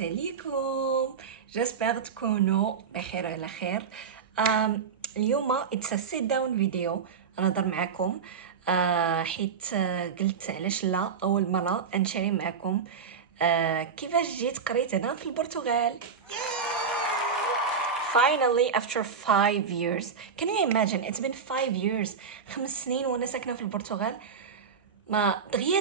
لاباس عليكم؟ جيسبر تكونوا بخير وعلى خير. اليوم اتس سيت داون فيديو نهضر معكم حيت قلت علاش لا اول مره نشاري معكم كيفاش جيت قريت هنا في البرتغال. Finally after 5 years. Can you imagine? It's been 5 years. 5 سنين وانا ساكنه في البرتغال. ما دغيا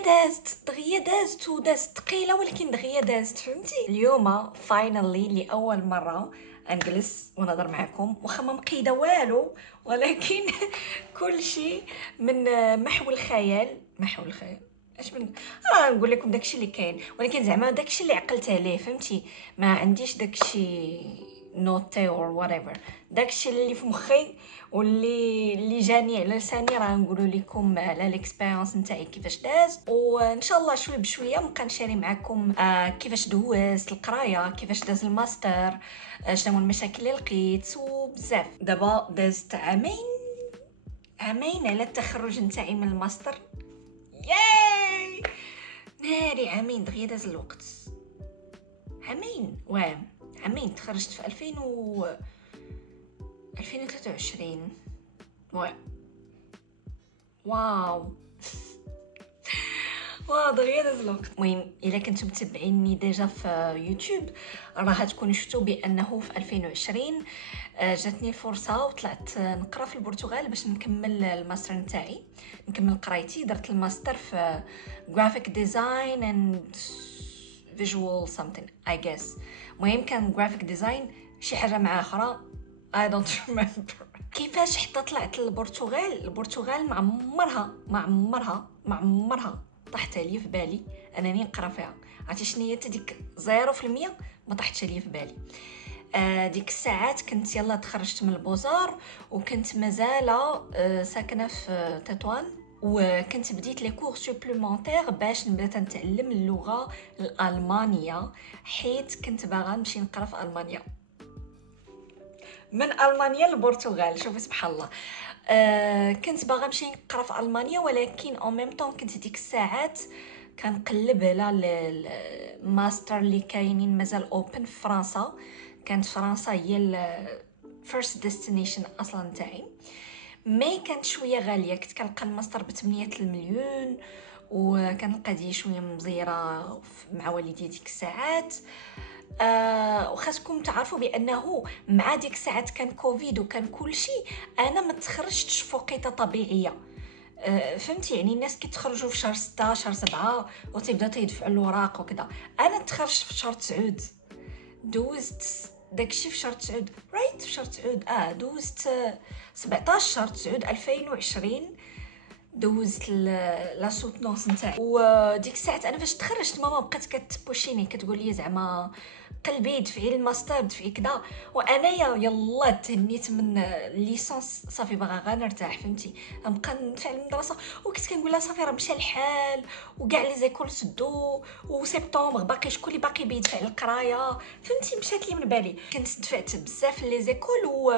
دازت ودازت ثقيله، ولكن دغيا دازت، فهمتي؟ اليوم فاينالي لاول مره نجلس ونهضر معكم، واخا ما مقيده والو، ولكن كل شيء من محو الخيال. اش من نقول لكم داكشي اللي كاين، ولكن زعما داكشي اللي عقلت عليه، فهمتي؟ ما عنديش داكشي نوتي اور whatever. داكشي اللي في مخي واللي جاني على لساني راه نقولوا لكم على الاكسبيرينس نتاعي كيفاش داز، وان شاء الله شوي بشويه نبقى نشاري معكم كيفاش دوزت القرايه، كيفاش داز الماستر، شنو هما المشاكل اللي لقيت وبزاف. دابا دازت عامين على التخرج نتاعي من الماستر. ياي ناري عامين دغيا داز الوقت. عامين تخرجت في 2023. واو دغيا داز الوقت. المهم الا كنتم متابعيني ديجا في يوتيوب راه تكونوا شفتوا بانه في 2020 جاتني الفرصه وطلعت نقرا في البرتغال باش نكمل الماستر نتاعي، نكمل قرايتي. درت الماستر في graphic design and visual something I guess. المهم كان graphic design شي حاجه مع اخرى I don't remember. كيفاش حتى طلعت البرتغال معمرها طاحت لي في بالي انني نقرا فيها. عرفتي شنو هي ديك 0% ما طاحتش لي في بالي. ديك الساعات كنت يلا تخرجت من البوزار وكنت مازال ساكنه في تطوان، وكنت بديت لي كور سوبليمونتير باش نبدا نتعلم اللغه الالمانيه، حيت كنت باغا نمشي نقرا في المانيا. من المانيا للبرتغال، شوفوا سبحان الله. كنت باغا نمشي نقرا في المانيا، ولكن او ميم طون كنت ديك الساعات كنقلب على الماستر اللي كاينين مازال اوبن في فرنسا. كانت فرنسا هي الفيرست ديستنيشن اصلا تاعي، مي كانت شويه غاليه. كنت كنلقى الماستر ب800 المليون، وكنلقى دي شويه مزيره مع والدي ديك الساعات. وخاصكم تعرفوا بانه مع ديك الساعات كان كوفيد وكان كل شيء، انا ما تخرجتش في وقيته طبيعيه. فهمتي؟ يعني الناس كيتخرجوا في شهر 6 شهر 7 وتبداو تيدفعوا الاوراق وكذا. انا تخرجت في شهر 9، دوزت داكشي في شهر 9 رايت. في شهر 9 دوزت 17 شهر 9 2020 دوزت لا سوتنونس نتاعي. وديك الساعه انا فاش تخرجت ماما بقات كتبوشيني كتقول لي زعما قلبي دفعي الماستر دفعي كذا، وانا يلا تهنيت من الليسانس صافي باغا غير نرتاح، فهمتي؟ نبقى ندفع المدرسه. وكنت كنقول لها صافي راه مشى الحال وكاع لي زيكول سدوا وسبتمبر باقي شكون اللي باقي بيدفع القرايه، فهمتي؟ مشات لي من بالي. كنت دفعت بزاف لي زيكول و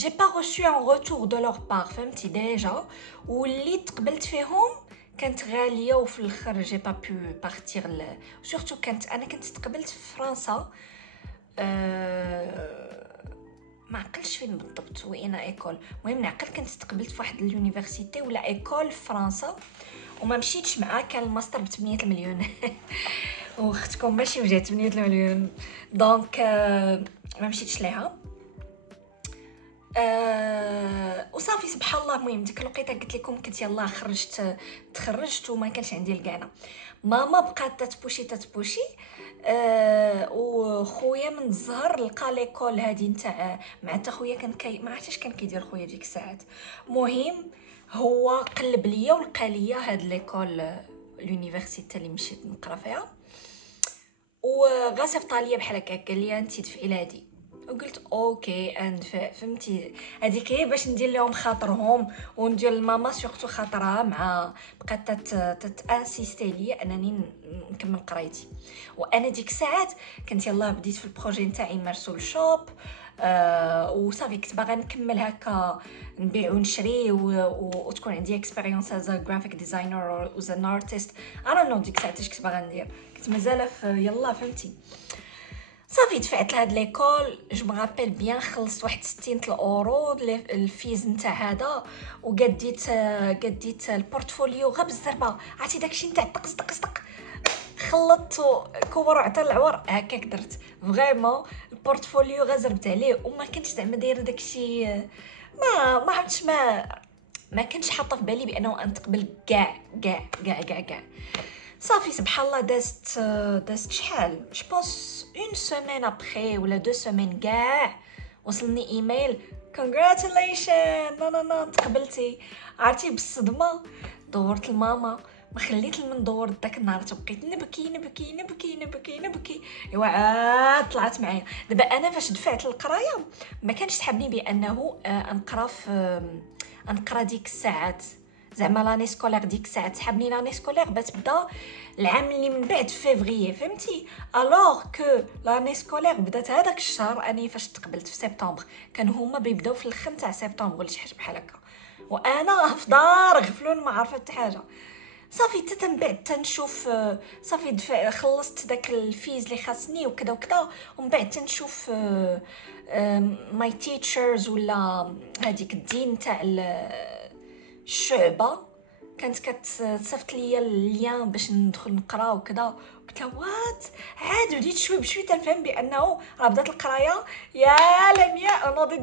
j'ai pas reçu un retour de leur part، فهمتي؟ ديجا واللي تقبلت فيهم كانت غاليه، وفي الاخر جي با بو بارتير سورتو انا كنت تقبلت في فرنسا. ما عقلش فين بالضبط وين ايكول. المهم نعقل كنت تقبلت في واحد اليونيفرسيتي ولا ايكول في فرنسا، وما مشيتش معاه. كان الماستر ب800 المليون واختكم ماشي وجات 800 المليون، دونك ما مشيتش ليها. وصافي سبحان الله. المهم ديك الوقيته قلت لكم كنت يلا تخرجت وما كانش عندي القعده. ماما بقات تتبوشي وخويا من الزهر لقى ليكول هذه نتاع مع حتى خويا كان ما عرفتش كان كيدير خويا ديك الساعات. مهم هو قلب ليا ولقى ليا هاد ليكول اليونيفرسيتي اللي مشيت نقرا فيها، وغاسف طاليه بحال هكا. قال لي انت دفعي لهادي، وقلت اوكي اندفع، فهمتي؟ هذيك هي باش ندير لهم خاطرهم وندير لماما سورتو خاطرها، مع بقات تاسيستي لي انني نكمل قرايتي. وانا ديك الساعات كنت يلا بديت في البروجي نتاعي مرسول شوب، وصافي كنت باغا نكمل هكا نبيع ونشري وتكون عندي اكسبيريونس از جرافيك ديزاينر او از ان ارتست. انا نو ديك الساعات اش كنت باغا ندير. كنت مازال في يلا فهمتي. صافي دفعت لهاد ليكول، جو مغابيل بيان خلصت واحد 60 الاورو الفيز نتاع هذا، وقديت البورتفوليو غير بالزربه، عرفتي داكشي نتاع طقس طقس طق، خلطت كور عطى العور هكاك درت فريمون. البورتفوليو غير زربت عليه، وما كنتش زعما دايره داكشي، ما عرفتش، ما كنتش حاطه في بالي بانه غنتقبل كاع. صافي سبحان الله دازت شحال جو بونس اون سيمين ابري ولا دو سيمين كاع وصلني ايميل كونغراتيليشن لا تقبلتي. عرفتي بالصدمه دورت لماما، ما خليت من دور داك النهار، بقيت نبكي ايوا عاد طلعت معايا. دابا انا فاش دفعت للقرايه ما كانش تحبني بانه نقرا ديك الساعات، زعما لاني سكولير ديك الساعات سحبني لاني سكولير باش تبدا العام اللي من بعد فيفري فهمتي. الوغ كو لاني سكولير بدات هذاك الشهر، اني فاش تقبلت في سبتمبر كان هما بيبداو في الاخر تاع سبتمبر ولا شي حاجه بحال هكا، وانا في دار غفلون ما عارفه حتى حاجه. صافي حتى من بعد تنشوف، صافي خلصت داك الفيز اللي خاصني وكذا ومن بعد تنشوف ماي تيتشرز ولا هذيك الدين تاع الشعبه كانت كتصيفط ليا اللين باش ندخل نقرا وكذا، قلت لها وات عاد بديت شوي بشوي تنفهم بانه راه بدات القرايه. يا لميا نوضي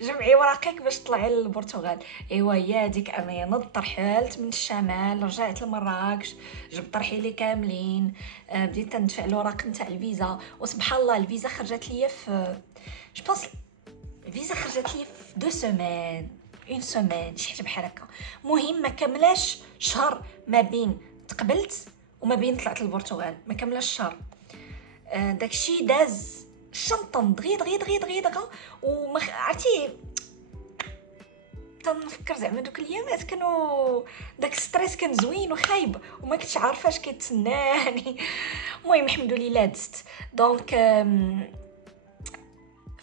جمعي وراقك باش تطلعي للبرتغال. ايوا هي ديك انا نض رحلت من الشمال رجعت لمراكش، جبت طرحي لي كاملين، بديت ندفع الاوراق نتاع الفيزا، وسبحان الله الفيزا خرجت ليا في جو بونس الفيزا خرجت ليا في 2 سيمين اون سيمين شي حاجه بحال هكا. مهم ما كملاش شهر ما بين تقبلت وما بين طلعت للبرتغال، ما كملاش شهر. داكشي داز الشنطه دغيا وما عرفتي تنفكر زعما دوك الايامات كانوا داك ستريس كان زوين وخايب وما كنتش عارفه اش كيتسناني. المهم الحمد لله دزت. دونك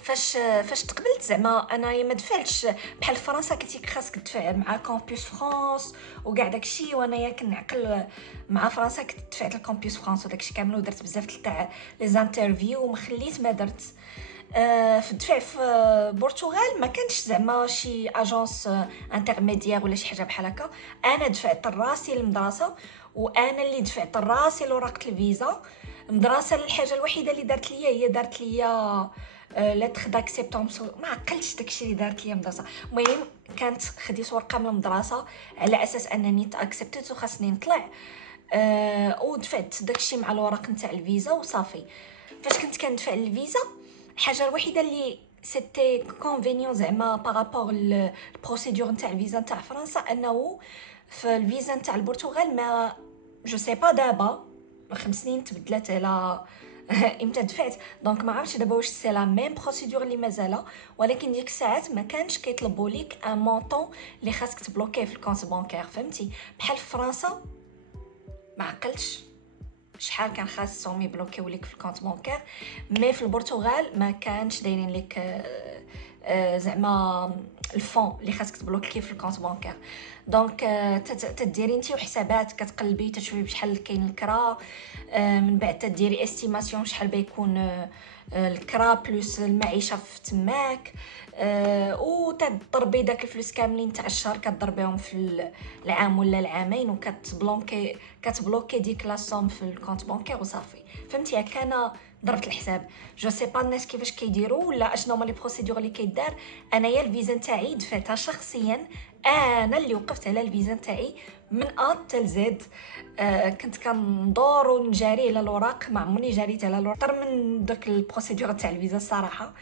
فاش تقبلت زعما انايا ما دفعتش بحال فرنسا كنتي خاصك تدفع مع كامبيوس فرانس وكاع داكشي، وانايا كنعقل مع فرنسا كنت دفعت الكامبيوس فرانس وداكشي كامل، ودرت بزاف تاع لي زانترفيو وما خليت ما درت. في الدفع في البرتغال ما كانش زعما شي اجونس انترميديير ولا شي حاجه بحال هكا، انا دفعت راسي للمدرسه وانا اللي دفعت راسي لوراقه الفيزا. المدرسه الحاجه الوحيده اللي دارت ليا لتر داكسبتونس، ما عقلتش داكشي اللي دارت ليا المدرسه. المهم كانت خديت ورقه من المدرسه على اساس انني تاكسبتت وخاصني نطلع، ودفعت داكشي مع الورق نتاع الفيزا وصافي. فاش كنت كندفع الفيزا الحاجه الوحيده اللي سيتي كونفينيون زعما بارابور البروسيدور نتاع الفيزا نتاع فرنسا انه في الفيزا نتاع البرتغال ما جو سي با دابا 5 سنين تبدلت على امتى دفعت، دونك ما عرفتش دابا واش سي لا ميم بروسيدور اللي مازال، ولكن ديك الساعات ما كانش كيطلبوا لك ان مونطون اللي خاصك تبلوكيه في الكونت بانكير فهمتي. بحال في فرنسا ما عقلتش شحال كان خاصهم يبلوكيو لك في الكونت بانكير، مي في البرتغال ما كانش دايرين لك زعما الفون اللي خاصك تبلوكي في الكونت بانكير. دونك تديري انت وحسابات كتقلبي تشوفي بشحال كاين الكرا، من بعد تديري استيماسيون شحال بيكون الكرا بلس المعيشه في تماك، وتضربي داك الفلوس كاملين تاع الشهر كتضربيهم في العام ولا العامين كتبلوكي ديك لا سوم في الكونت بانكير وصافي فهمتي. هكا انا ضربت الحساب. جو سي با الناس كيفاش كيديروا ولا اشنو هما لي بروسيدور اللي كيدار. انايا الفيزا نتاعي دفعتها شخصيا، انا اللي وقفت على الفيزا نتاعي من ا حتى لزد. كنت كندور ونجاري على الاوراق، ما عمرني جاريت على الاوراق اكثر من داك البروسيدور تاع الفيزا الصراحه.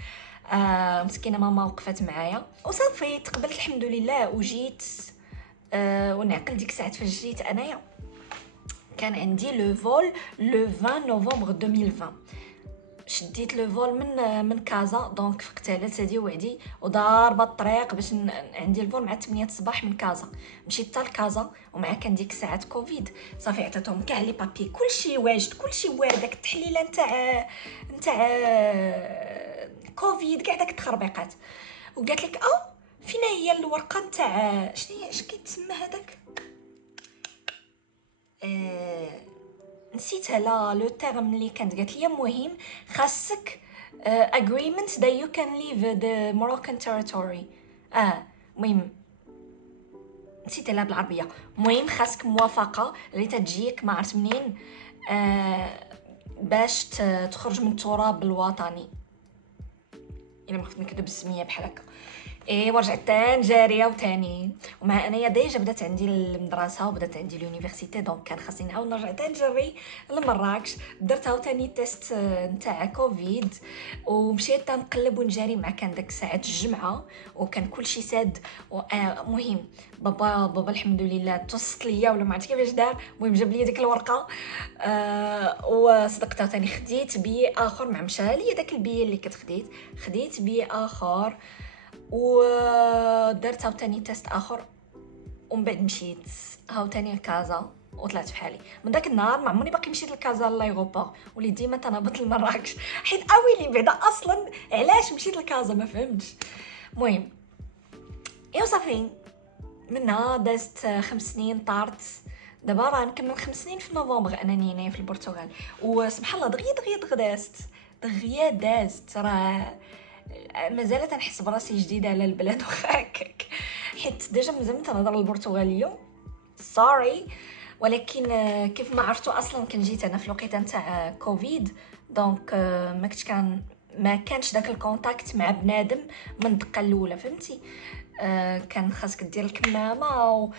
مسكينه ماما وقفت معايا وصافي تقبلت الحمد لله وجيت. ونعقل ديك الساعات فاش جيت انايا كان عندي لو فول لو 20 نوفمبر 2020. شديت لو فول من كازا، دونك فقت على تادي وعدي وضاربه الطريق باش عندي الفول مع 8 الصباح من كازا. مشيت حتى لكازا ومع كان ديك الساعات كوفيد، صافي عطاتهم كاع لي بابي كلشي واجد كلشي وارد، داك التحليله نتاع كوفيد كاع داك التخربيقات. وقالت لك فين هي الورقه نتاع شنو هي اش كيتسمى هذاك نسيتها لا لو تيرم اللي كانت قالت لي. مهم خاصك agreement that you can leave the Moroccan territory. مهم نسيت لها بالعربيه. مهم خاصك موافقه اللي تجيك ما عرفت منين باش تخرج من التراب الوطني، الا ما خفت نكذب السميه بحال هكا. ورجعت تاني جاريه وتاني، ومع انايا ديجا بدات عندي المدرسه وبدات عندي اليونيفرسيتي، دونك كان خاصني نعاود نرجع تاني نجري لمراكش. درت عاوتاني تيست نتاع كوفيد ومشيت تنقلب ونجاري مع كان داك ساعات الجمعه وكان كلشي ساد. مهم بابا الحمد لله توسط ليا ولا ما عرفت كيفاش دار، المهم جاب لي ديك الورقه وصدقتها ثاني. خديت بي اخر مع مشى لي داك البي اللي كنت خديت بي اخر ودرت عاوتاني تيست اخر، ومن بعد مشيت عاوتاني لكازا وطلعت بحالي. من داك النهار ما عمرني باقي مشيت لكازا لايغوبور، ولي ديما تنهبط لمراكش حيت اويلي بعدا اصلا علاش مشيت لكازا ما فهمتش. المهم ايوا صافي منها دازت 5 سنين طارت. دابا راه نكمل 5 سنين في نوفمبر انني هنايا في البرتغال، وسبحان الله دغيا دازت راه مازال تنحس براسي جديده على البلاد واخا هكاك، حيت ديجا من زمان تنهضر البرتغاليه سوري. ولكن كيف ما عرفتوا اصلا كان جيت انا في الوقيته نتاع كوفيد، دونك ما كانش داك الكونتاكت مع بنادم من الدقه الاولى فهمتي. كان خاصك دير الكمامه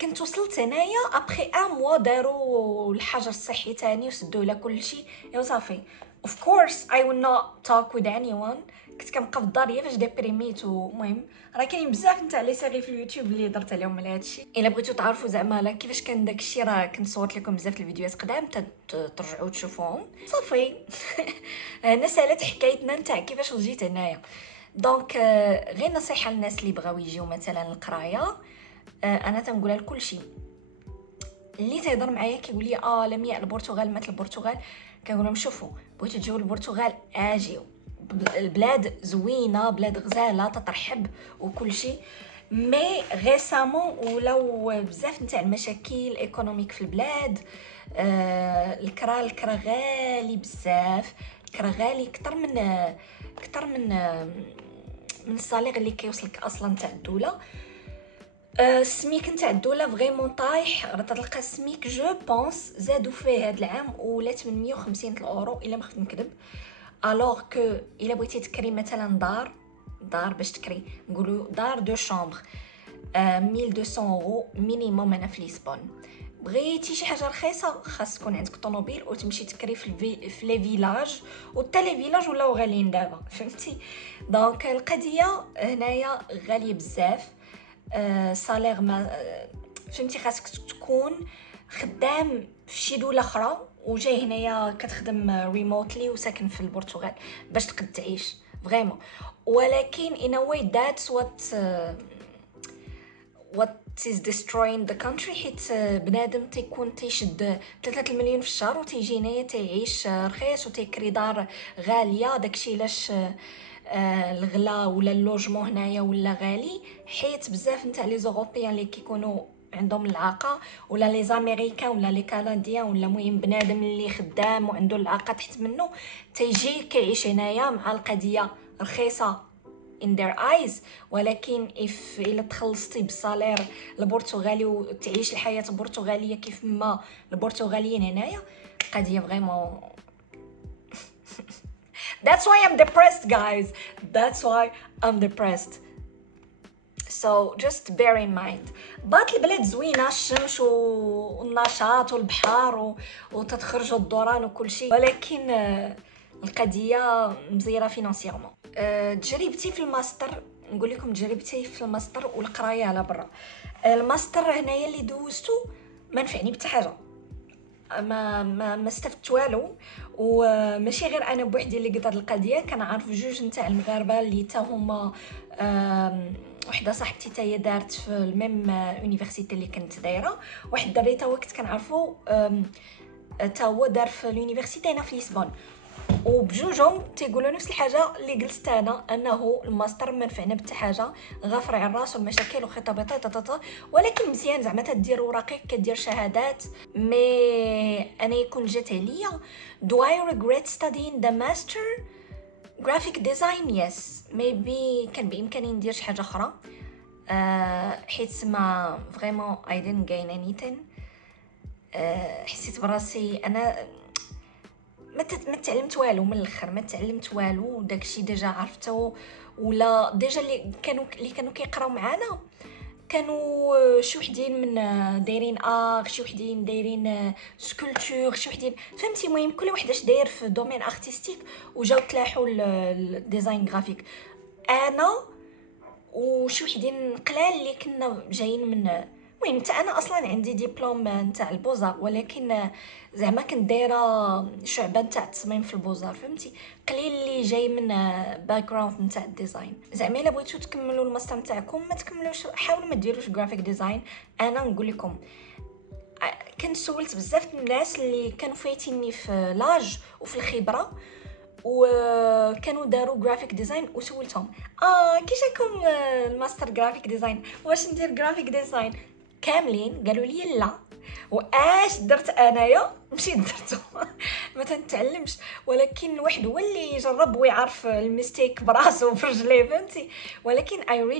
كنت وصلت هنايا ابخي موا داروا الحجر الصحي تاني وسدوا لها كلشي وصافي. of course I will not talk with anyone. كنت كنبقى في الدار فاش ديبريميت. ومهم راه كاين بزاف نتاع لي سيري في اليوتيوب اللي درت عليهم على هادشي. الا بغيتو تعرفوا زعما لا كيفاش كان داكشي راه كنت صورت لكم بزاف الفيديوهات قدام ترجعوا تشوفوهم صافي. هنا سالت حكايتنا نتاع كيفاش جيت هنايا. دونك غير نصيحه للناس اللي بغاو يجيو مثلا القرايه، انا تنقولها لكل شيء. اللي تيهضر معايا كيقول لي لمياء البرتغال مات البرتغال، كنقول لهم شوفوا بغيتو تجيو البرتغال اجيو، البلاد زوينه بلاد غزاله تترحب وكل شيء. مي غيسامون ولاو بزاف نتاع المشاكل ايكونوميك في البلاد. الكرا غالي بزاف، الكرا غالي كتر من الصالير اللي كيوصلك اصلا تاع الدوله. السميك نتاع الدوله فريمون طايح، راه تلقى السميك جو بونس زادوا فيه هذا العام ولا 850 اورو الا ما خفت نكذب. الوغ كو الا بغيتي تكري مثلا دار باش تكري نقولوا دار دو شامبر 1200 اورو مينيموم هنا في لشبون. بغيتي شي حاجه رخيصه خاص تكون عندك طوموبيل وتمشي تكري في لي فيلاج، وحتى لي فيلاج ولاو غاليين دابا فهمتي. دونك القضيه هنايا غاليه بزاف. صالير ما فهمتي، خاصك تكون خدام في شي دوله اخرى وجاي هنايا كتخدم ريموتلي وساكن في البرتغال باش تقد تعيش فريمون. ولكن in a way that's what is destroying the country. حيت بنادم تيكون تيشد 3 مليون في الشهر وتيجي هنايا تيعيش رخيص وتيكري دار غاليه. داكشي علاش الغلا ولا اللوجمون هنايا ولا غالي، حيت بزاف نتاع لي زوروبيان اللي كيكونوا عندهم العاقه ولا لي زاميريكان ولا لي كنديان ولا مهم بنادم اللي خدام وعنده العاقه تحت منه تيجي كيعيش هنايا مع القضيه رخيصه in their eyes. ولكن الا تخلصتي بالصالير البرتغالي وتعيش الحياه البرتغاليه كيف ما البرتغاليين هنايا، قضيه فريمون That's why I'm depressed, guys. That's why I'm depressed. So just bear in mind. بات البلاد زوينه، الشمس والنشاط والبحر وتتخرجوا الدوران وكل شيء، ولكن القضيه مزيره فينانسيرمون. تجربتي في الماستر، نقول لكم تجربتي في الماستر والقرايه على برا. الماستر هنايا اللي دوزتو ما نفعني بحتى حاجه، ما استفدت والو. وماشي غير انا بوحدي اللي قدر القضيه، كنعرف جوج نتاع المغاربه اللي تا هما وحده صاحبتي تا هي دارت في الميم يونيفرسيتي اللي كنت دايره، واحد الدري تا هو كنت كنعرفو تا هو دار في اليونيفرسيتي هنا في لشبون. وبجوجهم تيقولوا نفس الحاجه اللي قلت انا، انه الماستر ما نفعنا بحتى حاجه، غافر الراس والمشاكل وخطابات ولكن مزيان زعما تدير رقيق كدير شهادات. مي انا يكون جات عليا do I regret studying the master graphic design? yes maybe كان بامكاني ندير شي حاجه اخرى، حيت ما فريمون I didn't gain anything. حسيت براسي انا ما تعلمت والو من الاخر، ما تعلمت والو، داكشي ديجا عرفته، ولا ديجا اللي كانوا كيقراو معانا كانوا شي وحدين من دايرين شي وحدين دايرين سكولتور، شي وحدين فهمتي. المهم كل واحد اش داير في دومين ارتستيك وجاو تلاحوا الديزاين غرافيك. انا وشي وحدين قلال اللي كنا جايين من، المهم حتى انا اصلا عندي ديبلوم نتاع البوزار، ولكن زعما كنت دايره شعبه نتاع التصميم في البوزار فهمتي. قليل اللي جاي من باك جراوند نتاع الديزاين. زعما الا بغيتو تكملوا الماستر نتاعكم ما تكملوش، حاولوا ما ديروش جرافيك ديزاين. انا نقول لكم كنت سولت بزاف الناس اللي كانوا فايتيني في لاج وفي الخبره وكانوا داروا جرافيك ديزاين، وسولتهم كي جاكم الماستر جرافيك ديزاين، واش ندير جرافيك ديزاين؟ كاملين قالوا لي لا. واش درت انايا؟ مشيت درتو ما تنتعلمش، ولكن الواحد هو اللي يجرب ويعرف الميستيك براسو برجليه فهمتي. ولكن I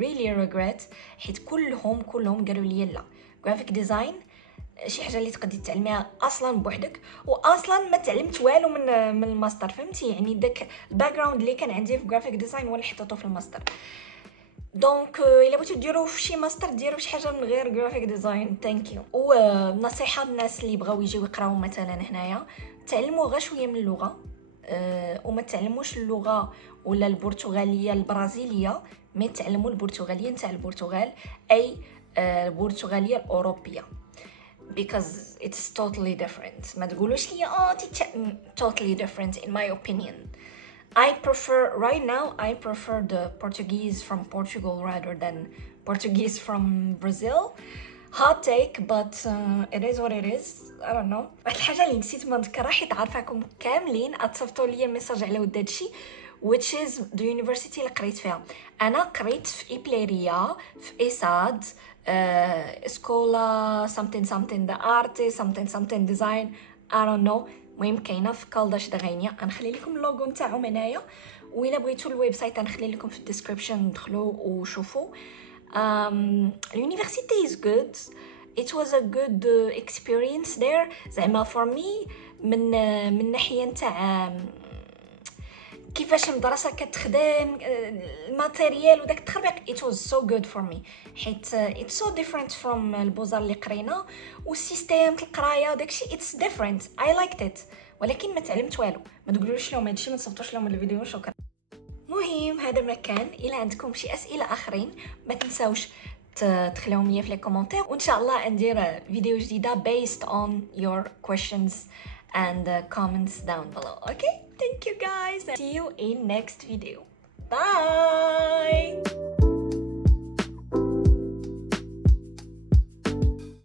really regret، حيت كلهم قالوا لي لا، جرافيك ديزاين شي حاجه اللي تقدري تعلميها اصلا بوحدك، واصلا ما تعلمت والو من الماستر فهمتي. يعني داك الباك جراوند اللي كان عندي في جرافيك ديزاين هو اللي حطيته في الماستر. دونك الا بغيتو ديروا في شي ماستر ديروا شي حاجه من غير جرافيك ديزاين. ثانك يو. ونصيحه للناس اللي بغاو يجيو يقراو مثلا هنايا، تعلموا غير شويه من اللغه، وما تعلموش اللغه ولا البرتغاليه البرازيليه، مي تعلموا البرتغاليه نتاع البرتغال، اي البرتغاليه الاوروبيه، because it's totally different. ما تقولوش لي totally different in my opinion. I prefer the Portuguese from Portugal rather than Portuguese from Brazil. Hot take, but it is what it is. I don't know. الحاجة اللي نسيت ما نذكرها حيت عارفاكم كاملين اتصيفطوا لي ميساج على ود هادشي، which is the university اللي قريت فيها. انا قريت في إبليريا في إيساد، اسكولا something the art something design I don't know. المهم كاينه في كالداش دغينيا. غنخلي لكم اللوغو نتاعهم هنايا، وإلا بغيتو الويب سايت غنخلي لكم في الديسكريبشن، دخلوا وشوفوا. اليونيفرسيتي is good. It was a good experience there. زعما for me من ناحيه نتاع كيفاش المدرسه كتخدم الماتيريال وداك التخربيق. it was so good for me، حيت it's so different from البوزار اللي قرينا والسيستم القرايه وداكشي it's different. I liked it، ولكن ما تعلمت والو. ما تقولوش لهم هادشي، ما تصيفطوش لهم الفيديو. شكرا. مهم هذا ما كان. الى عندكم شي اسئله اخرين ما تنساوش تخليهم لي في لي كومونتير، وان شاء الله ندير فيديو جديده based on your questions and comments down below. Okay, thank you guys, see you in next video. Bye.